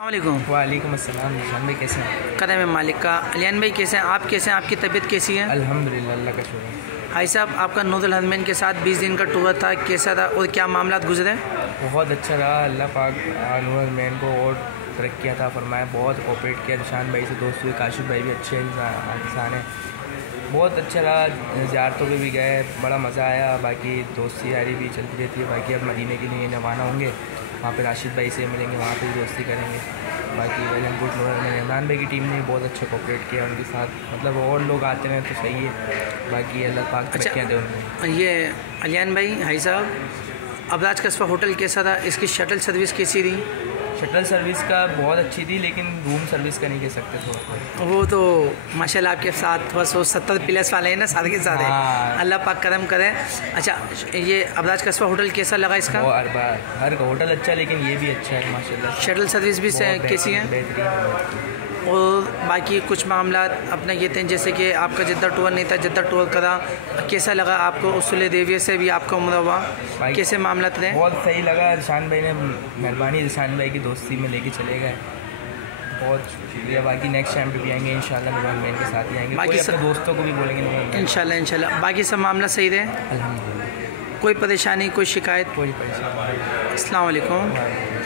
अस्सलामुअलैकुम। वालेकुम अस्सलाम। निशान भाई कैसे हैं? कदम मालिक का। अलियान भाई कैसे हैं आप? कैसे हैं? आपकी तबीयत कैसी है? अल्हम्दुलिल्लाह, अल्लाह का शुक्र है। भाई साहब, आपका नूरुल हज़मैन के साथ 20 दिन का टूर था, कैसा था और क्या मामला गुजरे? बहुत अच्छा रहा। अल्लाह पाक नूरुल हज़मैन को और तरक्की अता फरमाए। बहुत कोऑपरेट किया निशान भाई से, दोस्त हुए। काशिफ भाई भी अच्छे इंसान हैं। बहुत अच्छा रहा। ज़ियारतों पे भी गए, बड़ा मज़ा आया। बाकी दोस्ती यारी भी चलती रहती है। बाकी अब मदीने के लिए रवाना होंगे, वहाँ पे राशिद भाई से मिलेंगे, वहाँ पे भी दोस्ती करेंगे। बाकी गुड में इमरान भाई की टीम ने बहुत अच्छा कोऑपरेट किया उनके साथ। मतलब और लोग आते हैं तो सही है। बाकी अल्लाह पाक तरक्कियां दे उनको। ये अलियान भाई साहब, अबराज कस्बा होटल कैसा था? इसकी शटल सर्विस कैसी रही? शटल सर्विस का बहुत अच्छी थी, लेकिन रूम सर्विस का नहीं कह सकते थोड़ा। वो तो माशाल्लाह आपके साथ बस वो 70 प्लस वाले हैं ना, साथ के साथ है। अल्लाह पाक करम करे। अच्छा, ये अबराज कस्बा होटल कैसा लगा इसका? हर होटल अच्छा, लेकिन ये भी अच्छा है माशाल्लाह। शटल सर्विस भी कैसी है? बेहतरीन। और बाकी कुछ मामला अपना ये थे, जैसे कि आपका जिद्दा टूर नहीं था, जिद्दा टूर करा, कैसा लगा आपको? उसूल देविया से भी आपका उम्र हुआ, कैसे मामला थे? बहुत सही लगा। निशान भाई ने मेहरबानी, निशान भाई की दोस्ती में लेके चले गए। बहुत शुक्रिया। बाकी नेक्स्ट टाइम पे भी आएंगे इंशाल्लाह, नूरुल हज़मैन के साथ ही आएंगे। बाकी सब दोस्तों को भी बोलेंगे इंशाल्लाह। बाकी सब मामला सही रहे, अल्हम्दुलिल्लाह। कोई परेशानी, कोई शिकायत? कोई परेशानी। अस्सलाम वालेकुम।